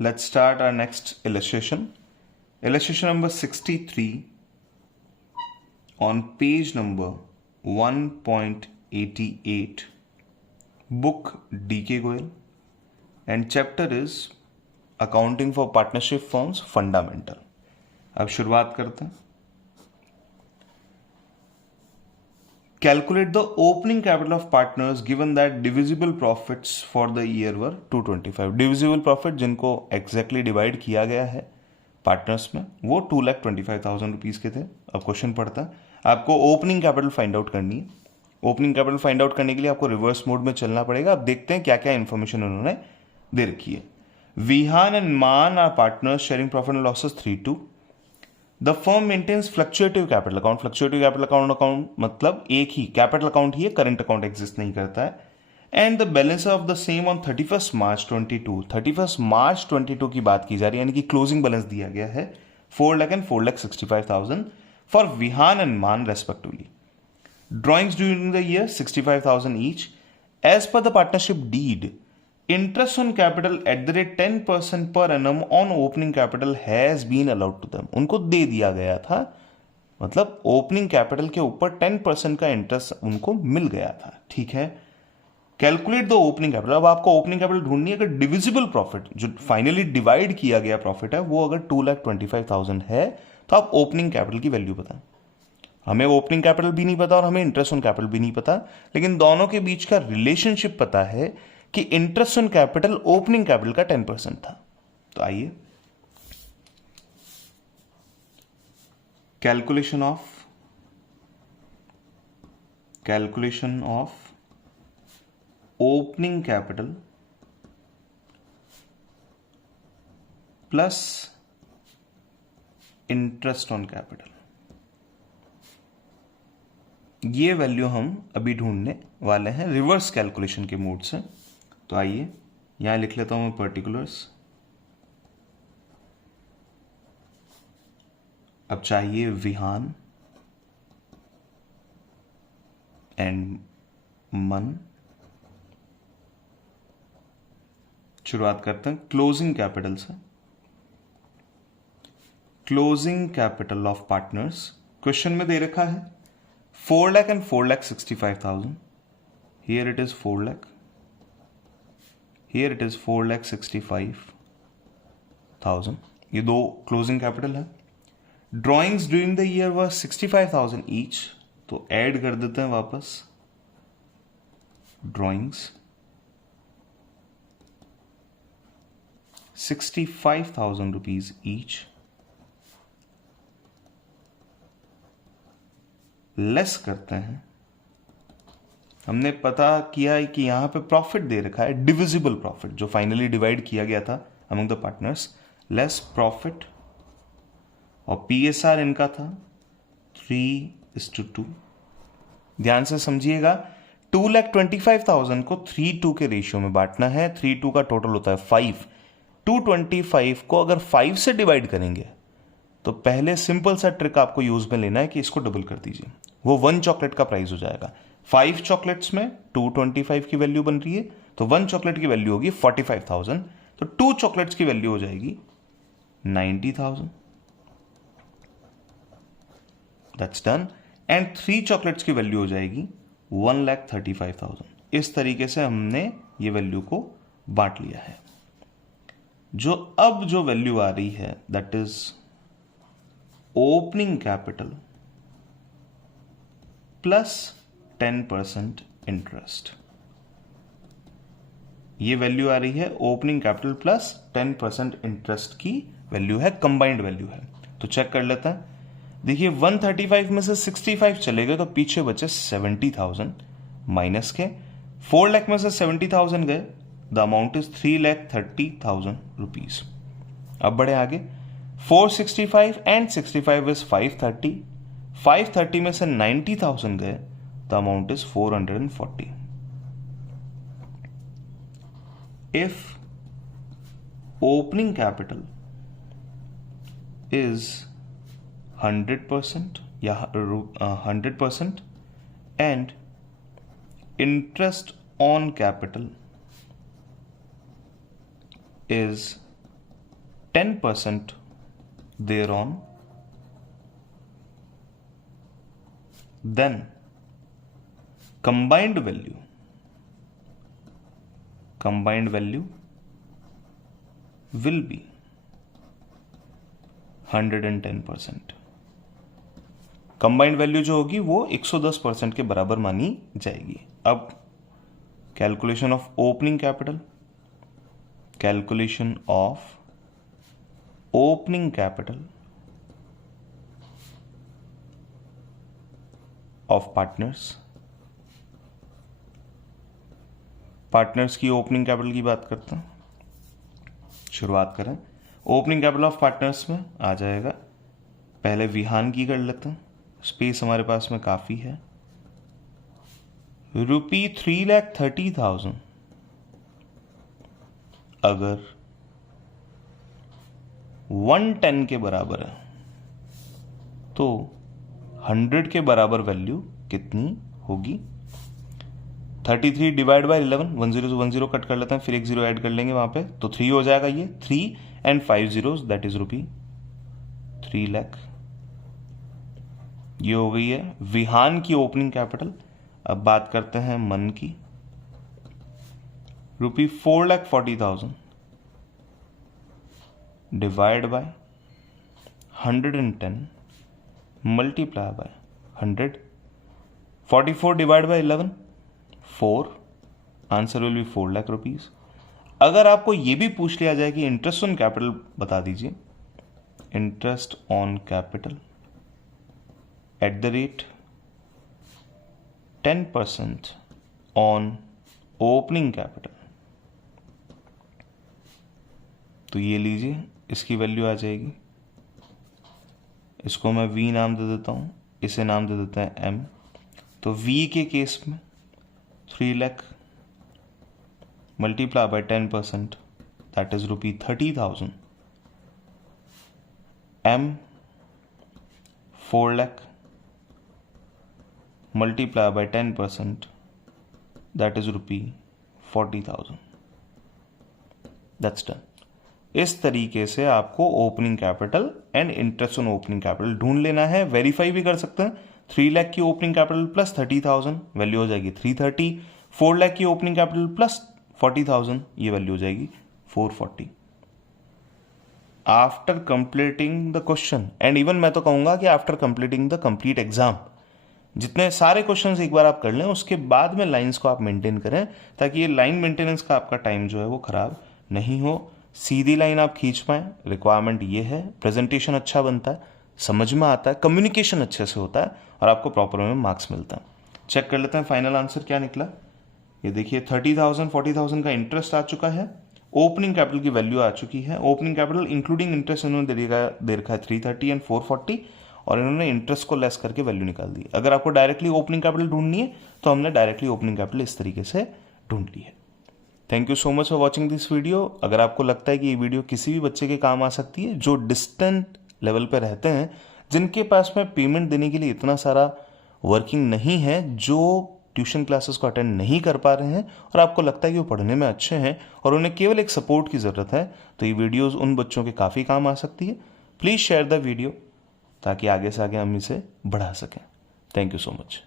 let's start our next illustration. Illustration number 63 on page number 1.88, book D.K. Goyal, and chapter is Accounting for Partnership Firms Fundamental. अब शुरुआत करते हैं. Calculate the opening capital of partners given that divisible profits for the year were 225. Divisible profit जिनको exactly divide किया गया है partners में वो 2,25,000 रुपीज के थे. अब क्वेश्चन पढ़ता है, आपको ओपनिंग कैपिटल फाइंड आउट करनी है. ओपनिंग कैपिटल फाइंड आउट करने के लिए आपको रिवर्स मोड में चलना पड़ेगा. अब देखते हैं क्या क्या इंफॉर्मेशन उन्होंने दे रखी है. Vihaan and Maan are partners sharing profit and losses 3-2. The firm maintains fluctuative capital account. Fluctuative capital account मतलब एक ही कैपिटल अकाउंट ही है, करंट अकाउंट एग्जिस्ट नहीं करता है. And the balance of the same on 31 मार्च 22. 31 मार्च 22 की बात की जा रही है, यानी कि क्लोजिंग बैलेंस दिया गया है 4 lakh and 4,65,000 for Vihan and Maan respectively. Drawings during the year 65,000 each. As per the partnership deed, interest on capital at the rate 10% per annum on opening capital has been allowed to them. उनको दे दिया गया था, मतलब opening capital के ऊपर 10% का interest उनको मिल गया था. ठीक है. Calculate the opening capital. अब आपको ओपनिंग कैपिटल ढूंढनी है. अगर डिविजिबल प्रॉफिट जो फाइनली डिवाइड किया गया प्रॉफिट है वो अगर 2,25,000 है तो आप ओपनिंग कैपिटल की वैल्यू बताएं. हमें ओपनिंग कैपिटल भी नहीं पता और हमें इंटरेस्ट ऑन कैपिटल भी नहीं पता, लेकिन दोनों के बीच का रिलेशनशिप पता है कि interest on capital opening capital का 10% था. तो आइए calculation of opening capital plus interest on capital, ये वैल्यू हम अभी ढूंढने वाले हैं रिवर्स कैलकुलेशन के मोड से. तो आइए यहां लिख लेता हूं मैं पर्टिकुलर्स. अब चाहिए विहान एंड मन. शुरुआत करते हैं क्लोजिंग कैपिटल से. Closing capital of partners question में दे रखा है 4 lakh and 4,65,000. Here it is 4 lakh, here it is 4,65,000. ये दो क्लोजिंग कैपिटल है. Drawings during the year were 65,000 each. तो ऐड कर देते हैं वापस ड्रॉइंग्स 65,000 रुपीज ईच लेस करते हैं. हमने पता किया है कि यहां पे प्रॉफिट दे रखा है डिविजिबल प्रॉफिट जो फाइनली डिवाइड किया गया था among the partners, less profit, और पीएसआर इनका था 3:2. ध्यान से समझिएगा, 2,25,000 को 3:2 के रेशियो में बांटना है. 3:2 का टोटल होता है 5. 225 को अगर 5 से डिवाइड करेंगे तो पहले सिंपल सा ट्रिक आपको यूज में लेना है कि इसको डबल कर दीजिए. वो 1 चॉकलेट का प्राइस हो जाएगा. 5 चॉकलेट्स में 225 की वैल्यू बन रही है, तो 1 चॉकलेट की वैल्यू होगी 45,000. तो 2 चॉकलेट्स की वैल्यू हो जाएगी 90,000. That's done. एंड 3 चॉकलेट्स की वैल्यू हो जाएगी 1,35,000. इस तरीके से हमने ये वैल्यू को बांट लिया है. जो वैल्यू आ रही है that is opening capital plus 10% interest. ये वैल्यू आ रही है ओपनिंग कैपिटल प्लस 10% इंटरेस्ट की वैल्यू है, कंबाइंड वैल्यू है. तो चेक कर लेते हैं. देखिए 135 में से 65 चले गए तो पीछे बचे 70,000 माइनस के. 4 लाख में से 70,000 गए, द अमाउंट इज 3,30,000 रुपीज. अब बढ़े आगे. 465 एंड 65 इज 530. 530 में से 90,000 गए, the amount is 440. If opening capital is 100% या 100% and interest on capital is 10% thereon, then combined value will be 110%. Combined value जो होगी वो 110% के बराबर मानी जाएगी. अब calculation of opening capital of partners की ओपनिंग कैपिटल की बात करते हैं. शुरुआत करें. ओपनिंग कैपिटल ऑफ पार्टनर्स में आ जाएगा, पहले विहान की कर लेते हैं, स्पेस हमारे पास में काफी है. ₹3,30,000 अगर 110 के बराबर है तो 100 के बराबर वैल्यू कितनी होगी? 33 डिवाइड बाय 11, 10 से 10 कट कर लेते हैं, फिर एक 0 ऐड कर लेंगे वहां पे, तो 3 हो जाएगा. ये 3 and 5 zeros, that is ₹3 lakh. ये हो गई है विहान की ओपनिंग कैपिटल. अब बात करते हैं मन की. ₹4,40,000 divide by 110 multiply by 100. 44 divide by 11, 4. Answer will be 4 lakh rupees. अगर आपको यह भी पूछ लिया जाए कि इंटरेस्ट ऑन कैपिटल बता दीजिए, interest on capital at the rate 10% on opening capital, तो ये लीजिए, इसकी वैल्यू आ जाएगी. इसको मैं V नाम दे देता हूं, इसे नाम दे देते हैं M. तो V के केस में 3 lakh multiply by 10%, that is ₹30,000. M 4 lakh multiply by 10%, that is ₹40,000. That's done. इस तरीके से आपको opening capital and interest on opening capital ढूंढ लेना है. वेरीफाई भी कर सकते हैं. 3 लाख की ओपनिंग कैपिटल प्लस 30,000 वैल्यू हो जाएगी 330. 4 लाख की ओपनिंग कैपिटल प्लस 40,000 ये वैल्यू हो जाएगी 440. After completing the question, and even मैं तो कहूंगा कि after completing the complete exam, जितने सारे क्वेश्चंस एक बार आप कर लें, उसके बाद में लाइंस को आप मेंटेन करें, ताकि ये लाइन मेंटेनेंस का आपका टाइम जो है वो खराब नहीं हो. सीधी लाइन आप खींच पाए. रिक्वायरमेंट ये है, प्रेजेंटेशन अच्छा बनता है, समझ में आता है, कम्युनिकेशन अच्छे से होता है और आपको प्रॉपर में मार्क्स मिलता है. चेक कर लेते हैं फाइनल आंसर क्या निकला. ये देखिए 30,000 40,000 का इंटरेस्ट आ चुका है. ओपनिंग कैपिटल की वैल्यू आ चुकी है. ओपनिंग कैपिटल इंक्लूडिंग इंटरेस्ट इन्होंने दे रखा है 330 एंड 440, और इन्होंने इंटरेस्ट को लेस करके वैल्यू निकाल दी. अगर आपको डायरेक्टली ओपनिंग कैपिटल ढूंढनी है तो हमने डायरेक्टली ओपनिंग कैपिटल इस तरीके से ढूंढ ली है. Thank you so much for watching this video. अगर आपको लगता है कि ये वीडियो किसी भी बच्चे के काम आ सकती है जो डिस्टेंट लेवल पे रहते हैं, जिनके पास में पेमेंट देने के लिए इतना सारा वर्किंग नहीं है, जो ट्यूशन क्लासेस को अटेंड नहीं कर पा रहे हैं, और आपको लगता है कि वो पढ़ने में अच्छे हैं और उन्हें केवल एक सपोर्ट की ज़रूरत है, तो ये वीडियोस उन बच्चों के काफ़ी काम आ सकती है. प्लीज़ शेयर द वीडियो ताकि आगे से आगे हम इसे बढ़ा सकें. Thank you so much.